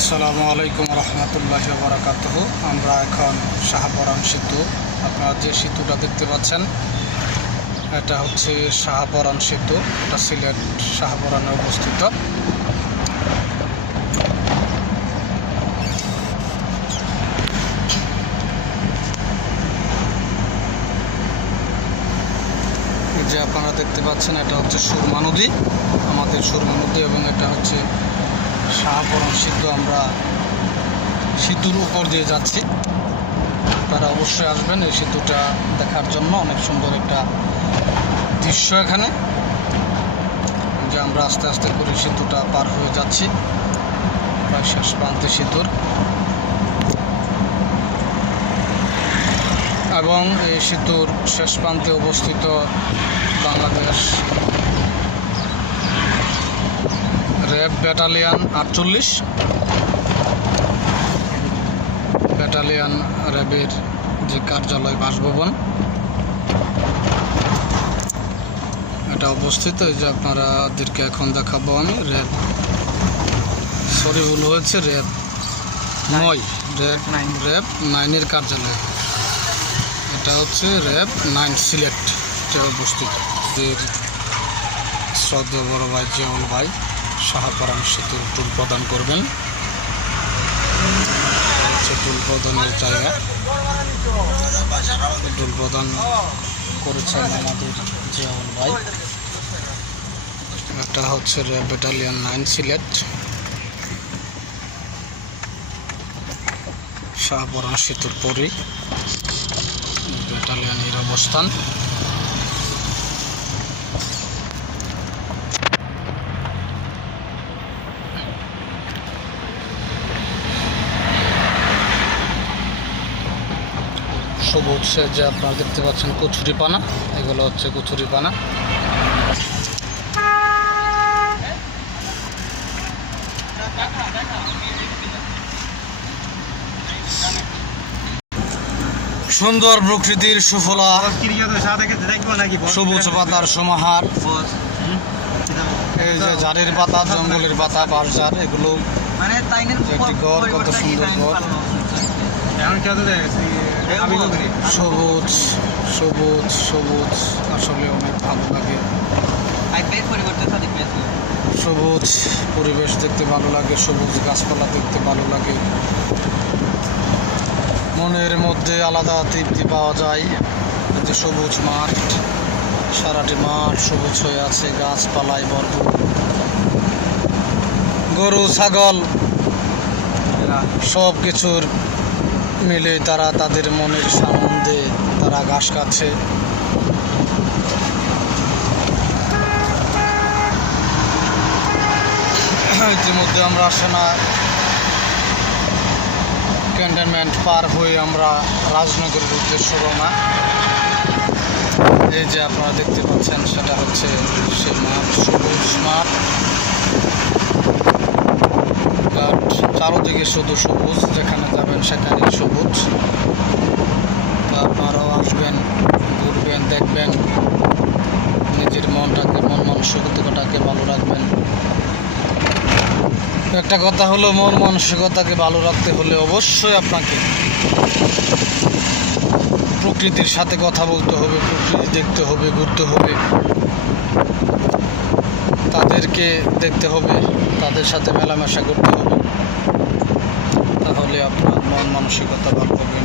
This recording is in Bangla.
আসসালামু আলাইকুম রহমতুল্লাহি ওয়া বারাকাতুহু। আমরা এখন শাহপরান সেতু, আপনারা যে সেতুটা দেখতে পাচ্ছেন এটা হচ্ছে শাহপরান সেতু। এটা সিলেট শাহপরানে অবস্থিত। যে আপনারা দেখতে পাচ্ছেন এটা হচ্ছে সুরমা নদী, আমাদের সুরমা নদী, এবং এটা হচ্ছে শাহপরান সেতু। আমরা সেতুর উপর দিয়ে যাচ্ছি, তারা অবশ্যই আসবেন এই সেতুটা দেখার জন্য। অনেক সুন্দর একটা দৃশ্য এখানে, যে আমরা আস্তে আস্তে করে সেতুটা পার হয়ে যাচ্ছি প্রায় শেষ প্রান্তে সেতুর। এবং এই সেতুর শেষ প্রান্তে অবস্থিত বাংলাদেশ র্যাব ব্যাটালিয়ান 48 ব্যাটালিয়ান র্যাবের যে কার্যালয় বাসভবন এটা অবস্থিত। এই যে আপনাদেরকে এখন দেখাবো আমি র্যাব, ভুল হয়েছে, র্যাব 9, র্যাব 9-এর কার্যালয়। এটা হচ্ছে র্যাব 9 সিলেট অবস্থিত। শ্রদ্ধেয় বড় ভাই জিয়াউল ভাই শাহপরান সেতুর টুল প্রদান করবেন। হচ্ছে টুল প্রদানের জায়গা, টুল প্রদান করেছেন আমাদের জিয়াউল ভাই। এটা হচ্ছে র্যাব ব্যাটালিয়ান 9 সিলেট শাহপরান সেতুর পরেই ব্যাটালিয়ানের অবস্থান। সবুজ যে আপনারা দেখতে পাচ্ছেন কচুরিপানা, এগুলো হচ্ছে কচুরিপানা। সুন্দর প্রকৃতির সুফলা, সবুজ পাতার সমাহার, এই যে ঝাড়ের পাতা, জঙ্গলের পাতা, বাঁশঝাড়, এগুলো একটি গড়, কত সুন্দর গড়। সবুজ সবুজ সবুজ, আসলে অনেক ভালো লাগে। সবুজ পরিবেশ দেখতে ভালো লাগে, সবুজ গাছপালা দেখতে ভালো লাগে, মনের মধ্যে আলাদা তৃপ্তি পাওয়া যায়। যে সবুজ মাঠ, সারাটি মাঠ সবুজ হয়ে আছে, গাছপালায় ভরপুর, গরু ছাগল সব কিছুর মিলে তারা তাদের মনের সানন্দে তারা ঘাস খাচ্ছে। ইতিমধ্যে আমরা আসনা ক্যান্টনমেন্ট পার হয়ে আমরা রাজনগরের উদ্দেশ্যে রওনা। এই যে আপনারা দেখতে পাচ্ছেন সেটা হচ্ছে সে মাঠ, সবুজ মাঠ, চারোদিকে শুধু সবুজ, যেখানে যাবেন সেখানে সবুজ। আপনারাও আসবেন, ঘুরবেন, দেখবেন, নিজের মন মানসিকতাটাকে ভালো রাখবেন। একটা কথা হলো, মন মানসিকতাকে ভালো রাখতে হলে অবশ্যই আপনাকে প্রকৃতির সাথে কথা বলতে হবে, প্রকৃতি দেখতে হবে, ঘুরতে হবে, তাদেরকে দেখতে হবে, তাদের সাথে মেলামেশা করতে হবে। তাহলে আপনার মন মানসিকতা ভালো হবে।